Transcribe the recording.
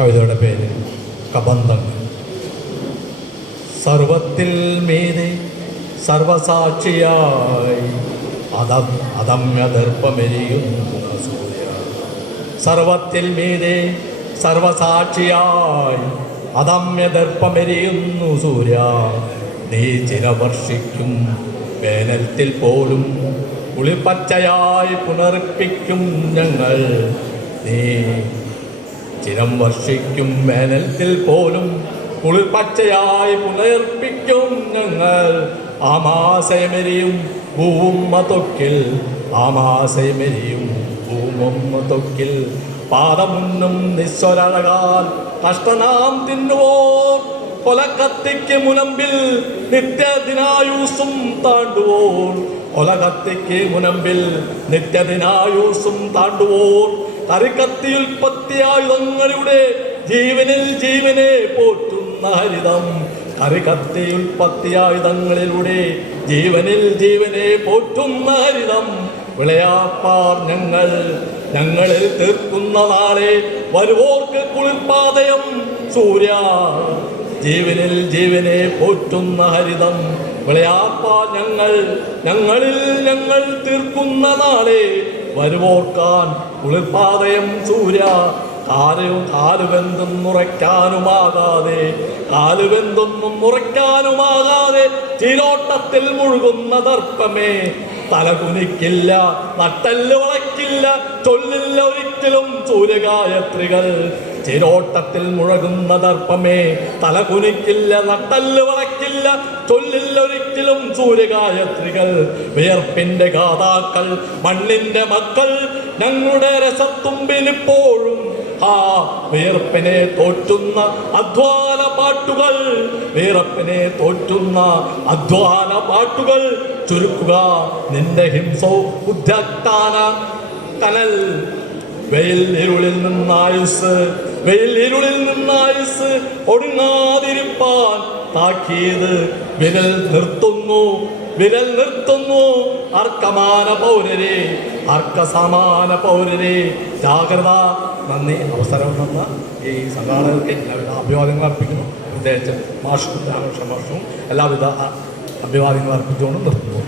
കവിതയുടെ പേര് കബന്ധങ്ങൾ. സർവത്തിൽ മീതെ സർവസാക്ഷിയായി അതം അതമ്യദർപ്പമെരിയുന്ന സൂര്യ സർവത്തിൽ മീതെ സർവസാക്ഷിയായി അതമ്യദർപ്പമെരിയുന്നു സൂര്യ നീ ചിരവർഷിക്കും വേനൽത്തിൽ പോലും കുളിപ്പച്ചയായി പുനർപ്പിക്കും ഞങ്ങൾ. നീ ചിരം വർഷിക്കും വേനൽത്തിൽ പോലും കുളിർ പച്ചയായി പുനർപ്പിക്കും ഞങ്ങൾ. ആമാശയമെരിയും ഭൂമ തൊക്കിൽ ആമാശയമെരിയും ഭൂമമ്മ തൊക്കിൽ പാദമുന്നും നിസ്വരഴകാൽ കഷ്ടനാം തിന്നുവോ കൊലക്കത്തിക്ക് മുനമ്പിൽ നിത്യദിനായൂസും താണ്ടുവോ കൊലകത്തിക്ക് മുനമ്പിൽ നിത്യദിനായൂസും താണ്ടുവോൾ കറിക്കത്തിയുൽപ്പത്തിയായുധങ്ങളുടെ ജീവനിൽ ജീവനെ പോറ്റുന്ന ഹരിതം. കറികത്തിയുൽപ്പത്തിയായുധങ്ങളിലൂടെ ജീവനിൽ ജീവനെ പോറ്റുന്ന ഹരിതം. വിളയാപ്പാർ ഞങ്ങൾ ഞങ്ങളിൽ തീർക്കുന്ന നാളെ വരുവോർക്ക് കുളിർപ്പാതയം സൂര്യ ജീവനിൽ ജീവനെ പോറ്റുന്ന ഹരിതം. വിളയാപ്പാ ഞങ്ങൾ ഞങ്ങളിൽ ഞങ്ങൾ തീർക്കുന്ന നാളെ വരുവോർക്കാൻ കുളിർപാതയും സൂര്യ. കാലവും കാലുബന്ധം മുറയ്ക്കാനുമാകാതെ കാലുവെന്തൊന്നും മുറയ്ക്കാനുമാകാതെ ചിരോട്ടത്തിൽ മുഴുകുന്ന ദർപ്പമേ. തലകുനിക്കില്ല നട്ടല്ല് വളയ്ക്കില്ല ചൊല്ലില്ല ഒരിക്കലും സൂര്യഗായത്രികൾ. ചിരോട്ടത്തിൽ മുഴകുന്ന ദർപ്പമേ തലകുനിക്കില്ല നട്ടല്ല് വളയ്ക്കില്ല ചൊല്ലില്ല ഒരിക്കലും സൂര്യഗായത്രികൾ. വിയർപ്പിന്റെ ഗാതാക്കൾ മണ്ണിന്റെ മക്കൾ ഞങ്ങളുടെ രസത്തുമ്പിനിപ്പോഴും. ആ വിയർപ്പിനെ തോറ്റുന്ന അധ്വാന പാട്ടുകൾ വിയർപ്പിനെ തോറ്റുന്ന അധ്വാന പാട്ടുകൾ. ചുരുക്കുക നിന്റെ ഹിംസോ ഉദ്ധാന കനൽ വെയിൽ ഇരുളിൽ നിന്നായുസ് വെയിൽ ഇരുളിൽ നിന്നായുസ് ഒടുങ്ങാതിരിപ്പാൻ താക്കീത്. വിരൽ നിർത്തുന്നു വിരൽ നിർത്തുന്നു അർക്കമാന പൗരരെ അർക്കസമാന പൗരരെ. ജാഗ്രത നന്ദി. അവസരം തന്ന ഈ സംഘാടകർക്ക് എല്ലാവിധ അഭിവാദ്യങ്ങൾ അർപ്പിക്കുന്നു. പ്രത്യേകിച്ച് മാഷും രാമകൃഷ്ണ മാഷും എല്ലാവിധ അഭിവാദ്യങ്ങൾ അർപ്പിച്ചുകൊണ്ട് നിർത്തുന്നു.